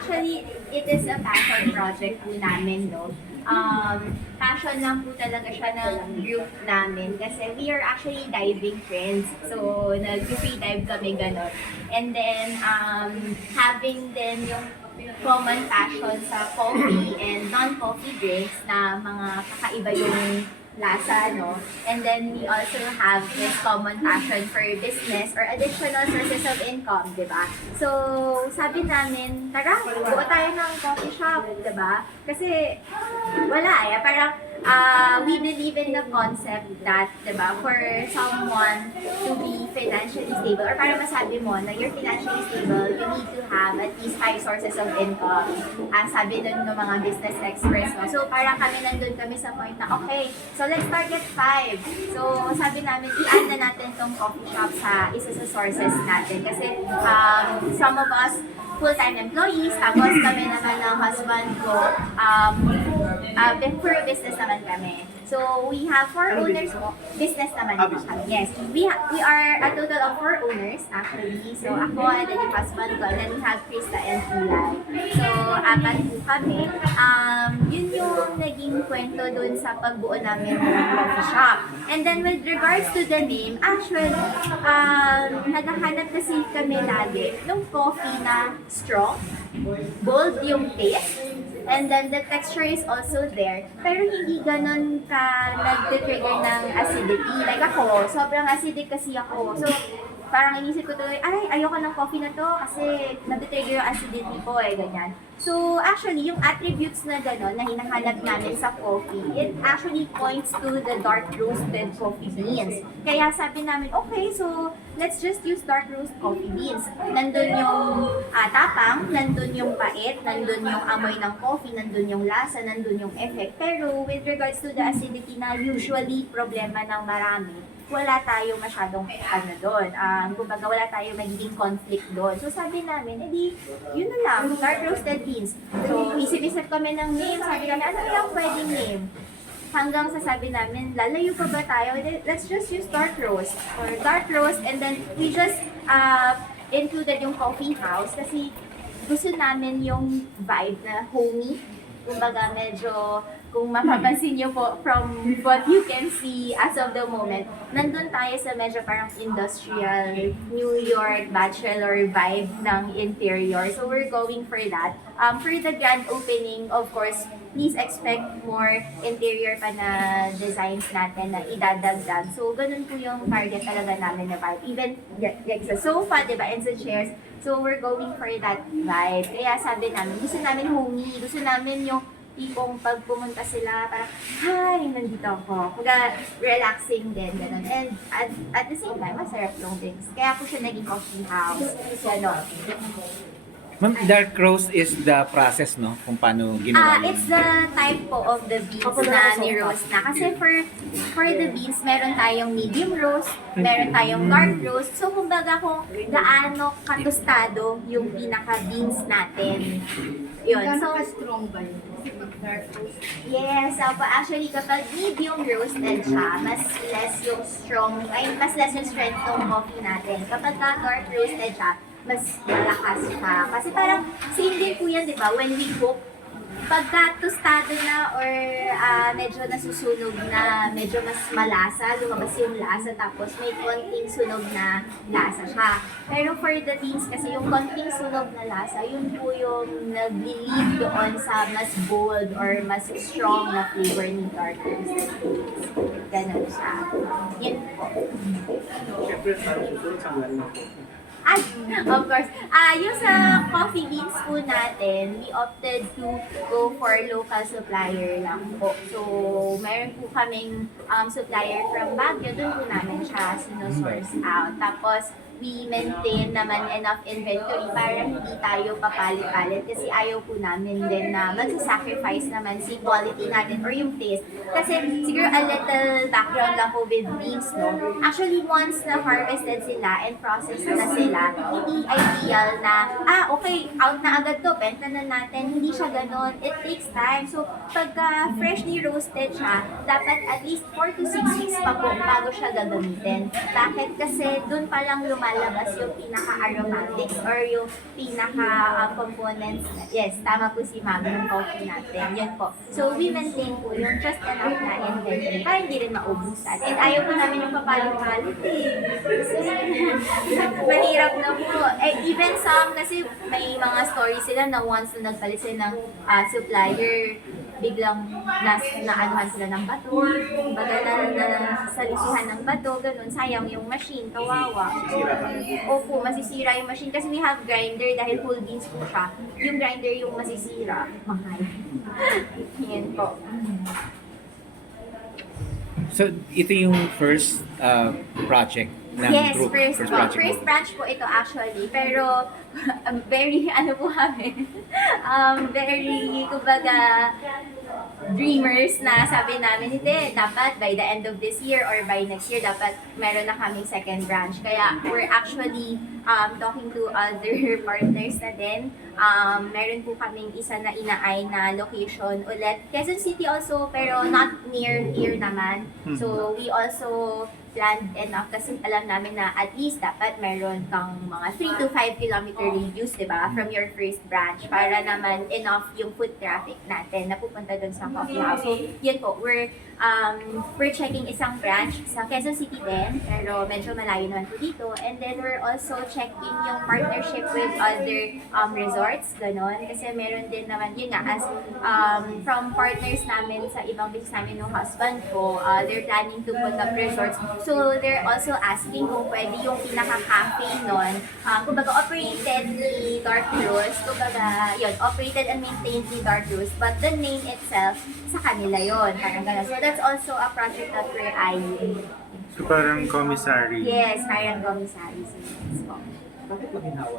actually, it is a passion project po namin, no? Passion lang po talaga siya ng group namin kasi we are actually diving friends. So, nag-free dive kami gano'n. And then, having din yung common passion sa coffee and non-coffee drinks na mga kakaiba yung lasa, no? And then we also have this common passion for business or additional sources of income, di ba? So, sabi namin, tara, buo tayo ng coffee shop, di ba? Kasi, wala eh. Parang, we believe in the concept that, di ba, for someone to be financially stable, or para masabi mo na you're financially stable, you need to have at least 5 sources of income. Sabi nun ng mga business experts, no? So, parang nandun kami sa point na, okay, so let's target 5. So, sabi namin, i-add na natin tong coffee shop sa isa sa sources natin. Kasi, some of us, full-time employees, tapos kami naman ng husband ko, for business naman kami. So, we have 4 owners po. Business naman po kami. Yes. We are a total of 4 owners, actually. So, ako, and then yung husband ko, and then we have Krista and Eli. So, 4 po kami. Yun yung naging kwento dun sa pagbuo namin ng coffee shop. And then, with regards to the name, actually, naghahanap kasi kami lagi ng coffee na strong, bold yung taste, and then the texture is also there. Pero hindi ganon ka nag-trigger ng acidity. Like ako, sobrang acidic kasi ako. So, parang inisip ko tuloy, ay, ayoko ng coffee na to kasi nag-trigger yung acidity ko eh, ganyan. So, actually, yung attributes na gano'n na hinahanap namin sa coffee, it actually points to the dark roasted coffee beans. Kaya sabi namin, okay, so let's just use dark roast coffee beans. Nandun yung tapang, nandun yung pait, nandun yung amoy ng coffee, nandun yung lasa, nandun yung effect. Pero with regards to the acidity na usually problema ng marami, wala tayo masyadong doon. Kumbaga wala tayo magiging conflict doon. So sabi namin, edi, yun na lang, dark roasted beans. So isip-isip kami ng name, sabi kami, ano yung pwedeng name? Hanggang sa sabi namin, lalayo pa ba tayo? Let's just use dark roast. Or dark roast, and then we just included yung coffee house kasi gusto namin yung vibe na homey. Kumbaga medyo, kung mapapansin niyo po from what you can see as of the moment, nandun tayo sa medyo parang industrial, New York, bachelor vibe ng interior. So we're going for that. For the grand opening, of course, please expect more interior pa na designs natin na idadagdag. So ganun po yung target talaga namin na vibe. Even like sa sofa, diba, and sa chairs. So we're going for that vibe. Kaya sabi namin, gusto namin homey, gusto namin yung tipong pag pumunta sila, parang, hi, nandito ako. Kaya relaxing din, gano'n. And at the same time, masarap yung drinks. Kaya po siya naging coffee house. Gano'n. Ma'am, dark roast is the process, no? Kung paano ginawa It's the type po of the beans na ni-roast na. Kasi for the beans, meron tayong medium roast, meron tayong dark roast. So, kumbaga kung gaano katostado yung pinaka-beans natin. Yun. So, strong ba yun? Dark roast? yes, actually kapag medium roasted siya, mas less yung strength ng coffee natin. Kapag dark roasted siya, mas malakas siya. Kasi parang same din po yan, di ba? When we cook, pagka tostado na or medyo nasusunog na, medyo mas malasa, lumabas yung lasa, tapos may konting sunog na lasa siya. Pero for the beans, kasi yung konting sunog na lasa, yun po yung nag-lead doon sa mas bold or mas strong na flavor ni dark roasted beans. Ganun siya. Yun po. Siyempre, parang doon sa mga Ay, of course. Yung sa coffee beans po natin, we opted to go for local supplier lang po. So, meron po kaming supplier from Baguio, doon po namin siya sinusource out. Tapos, we maintain naman enough inventory para hindi tayo papalit-palit kasi ayaw po namin din na magsasacrifice naman si quality natin or yung taste. Kasi siguro a little background lang po with beans, no? Actually, once na harvested sila and processed na sila, hindi ideal na, okay, out na agad to, benta na natin. Hindi siya ganon. It takes time. So, pagka freshly roasted siya, dapat at least 4 to 6 weeks pa po bago siya gagamitin. Bakit? Kasi dun pa lang lumalabas lumalabas yung pinaka-aromatics or yung pinaka-components. Yes, tama po si Ma'am ng coffee natin. Yun po. So, we maintain po yung just enough na inventory para hindi rin maubusan. And ayaw po namin yung papalit-palit eh. Mahirap na po. Eh, even some, kasi may mga stories sila na once na nagpalit sila ng supplier, biglang naanuhan sila ng bato, baga na salisihan ng bato, ganun, sayang yung machine, kawawa. Opo, masisira yung machine kasi we have grinder dahil whole beans po siya. Yung grinder yung masisira, mahal. Yan po. So, ito yung first project ng Yes, group. first project First mo. branch po ito actually, pero very, ano po kami, very, kumbaga, dreamers na sabi namin, hindi, dapat by the end of this year or by next year, dapat meron na kaming second branch. Kaya we're actually talking to other partners na din. Meron po kaming isa na inaay na location ulit. Quezon City also, pero not near here naman. So we also planned enough kasi alam namin na at least dapat meron kang mga 3 to 5 kilometer radius, di ba, from your first branch para naman enough yung foot traffic natin na pupunta dun sa coffee house. So, yun po, we're checking isang branch sa Quezon City din, pero medyo malayo naman po dito. And then, we're also checking yung partnership with other resorts, ganon. Kasi meron din naman, yun nga, as from partners namin sa ibang business namin ng husband ko, they're planning to put up resorts. So, they're also asking kung pwede yung pinaka-cafe nun. Kumbaga, operated ni Dark Rose. Kumbaga, yun, operated and maintained ni Dark Rose. But the name itself, sa kanila yun. Parang gano'n. So, that's also a project that we're eyeing. So parang commissary. Yes, parang commissary. So, yes po. Bakit maginhawa?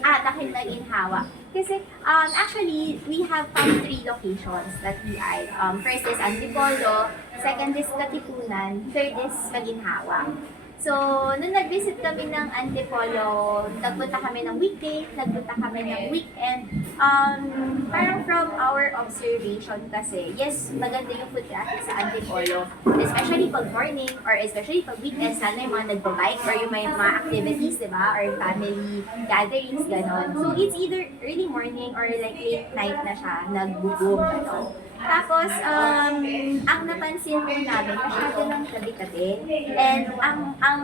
Dahil maginhawa. Kasi, actually, we have found 3 locations that we eye. First is Antipolo, second is Katipunan, third is Maginhawa. So, nung nag-visit kami ng Antipolo, nagpunta kami ng weekday, nagpunta kami ng weekend. Parang from our observation kasi, yes, maganda yung foot traffic sa Antipolo. Especially pag morning or especially pag weekend, sana yung mga nagbo-bike or yung may mga activities, di ba? Or family gatherings, gano'n. So, it's either early morning or like late night na siya, nag-boom, gano'n. Tapos, ang napansin mo namin, masyado ng tabi-tabi. And ang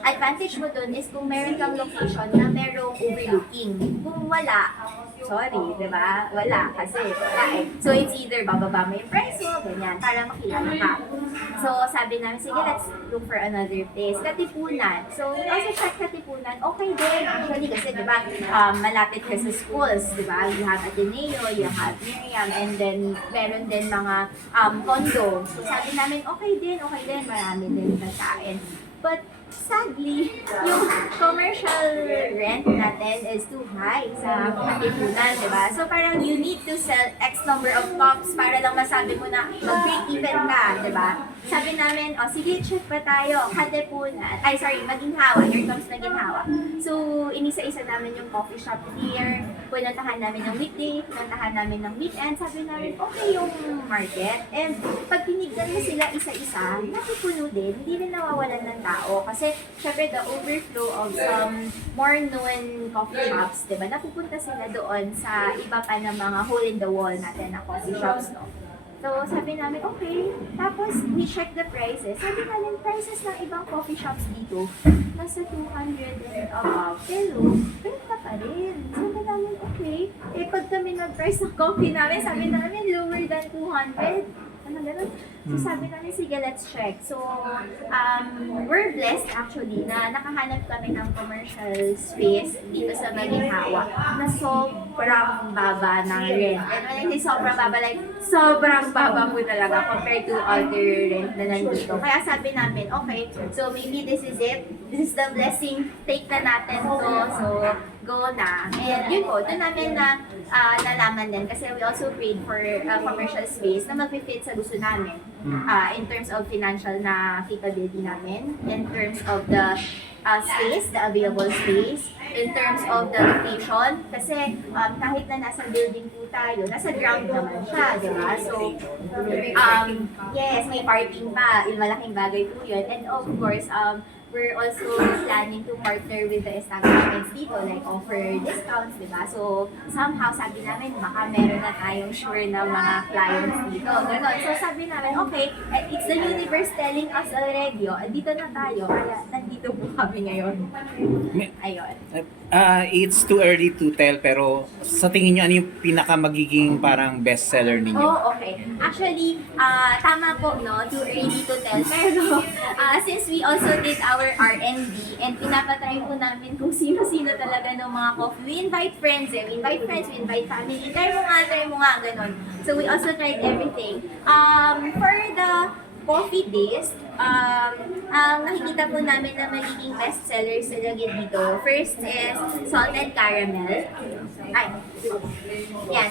advantage mo dun is kung meron kang location na merong overlooking. Kung wala, sorry, di ba? Wala, kasi wala eh. So, it's either bababa mo yung price mo, ganyan, para makilala ka. So, sabi namin, sige, let's look for another place. Katipunan. So, we also check Katipunan. Okay din, actually, kasi di ba, malapit ka sa schools, di ba? You have Ateneo, you have Miriam, and then meron din mga condo. So, sabi namin, okay din, marami din pagkain. But, sadly, yung commercial rent natin is too high sa Katipunan, di ba? So, parang you need to sell X number of cups para lang masabi mo na mag-break even ka, di ba? Sabi namin, sige, check pa tayo. Katipunan. Maginhawa. Here comes Maginhawa. So, inisa-isa namin yung coffee shop here. Punantahan namin ng weekday, punantahan namin ng weekend. Sabi namin, okay yung market. And pag tinignan mo sila isa-isa, napupuno din. Hindi rin nawawalan ng tao. Kasi, syempre, the overflow of some more known coffee shops, diba? Napupunta sila doon sa iba pa ng mga hole-in-the-wall natin na coffee shops, no? So, sabi namin, okay. Tapos, we check the prices. Sabi namin, prices ng ibang coffee shops dito, nasa 200 and above. Pero, benta pa rin. Sabi namin, okay. Eh, pag kami nag-price ng coffee namin, sabi namin, lower than 200. Ano ganun? So, sabi namin, sige, let's check. So, we're blessed actually na nakahanap kami ng commercial space dito sa Maginhawa na sobrang baba ng rent. And when I say sobrang baba, like, sobrang baba po talaga compared to other rent na nandito. Kaya sabi namin, okay, so maybe this is it. This is the blessing. Take na natin to. So, go na. And yun po, doon namin na nalaman din kasi we also prayed for commercial space na mag-fit sa gusto namin. In terms of financial na capability namin, in terms of the space, the available space, in terms of the location, kasi kahit na nasa building po tayo, nasa ground naman siya, di ba? So, yes, may parking pa, yung malaking bagay po yun. And of course, we're also planning to partner with the establishments dito, like offer discounts, di ba? So, somehow sabi namin, baka meron na tayong sure na mga clients dito. Ganon. So, sabi namin, okay, it's the universe telling us already, dito na tayo, kaya nandito po kami ngayon. Ayun. It's too early to tell, pero sa tingin nyo, ano yung pinaka magiging parang bestseller ninyo? Oh, okay. Actually, tama po, no? Too early to tell. Pero, since we also did our R&D and pinapatry po namin kung sino-sino talaga ng mga coffee. We invite friends, we invite family. Try mo nga, ganun. So, we also tried everything. For the coffee taste, ang nakikita po namin na magiging bestsellers talaga dito. First is salted caramel.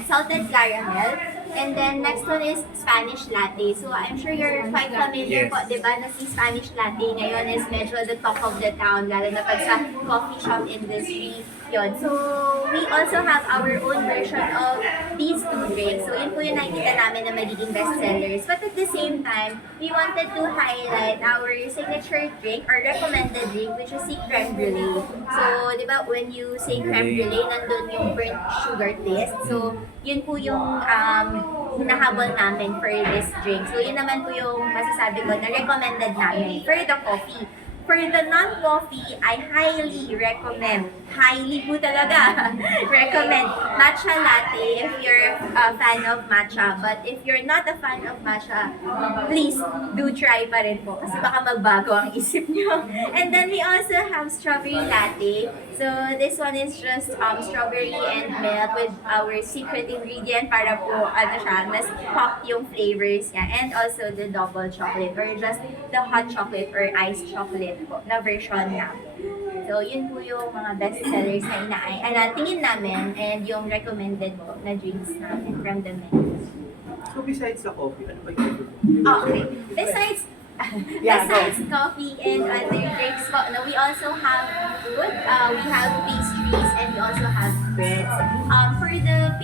Salted caramel. And then next one is Spanish latte. So I'm sure you're quite familiar Yes. po, di ba, na si Spanish latte ngayon is medyo the talk of the town, lalo na pag sa coffee shop industry. Yun. So we also have our own version of these two drinks. So yun po yung nakikita namin na magiging bestsellers. But at the same time, we wanted to highlight our signature drink or recommended drink, which is si creme brulee. So, di ba, when you say creme brulee, nandun yung burnt sugar taste. So, yun po yung hinahabol namin for this drink. So, yun naman po yung masasabi ko na recommended namin for the coffee. For the non-coffee, I highly recommend, highly po talaga, recommend matcha latte if you're a fan of matcha. But if you're not a fan of matcha, please do try pa rin po kasi baka magbago ang isip nyo. And then we also have strawberry latte. So this one is just strawberry and milk with our secret ingredient para po mas pop yung flavors niya. And also the double chocolate or just the hot chocolate or iced chocolate po na version na. So, yun po yung mga best sellers na tingin namin and yung recommended po na drinks namin from the menu. So besides the coffee, ano ba yung Okay. Besides coffee and other drinks po, no, we also have food. We have pastries and we also have breads. For the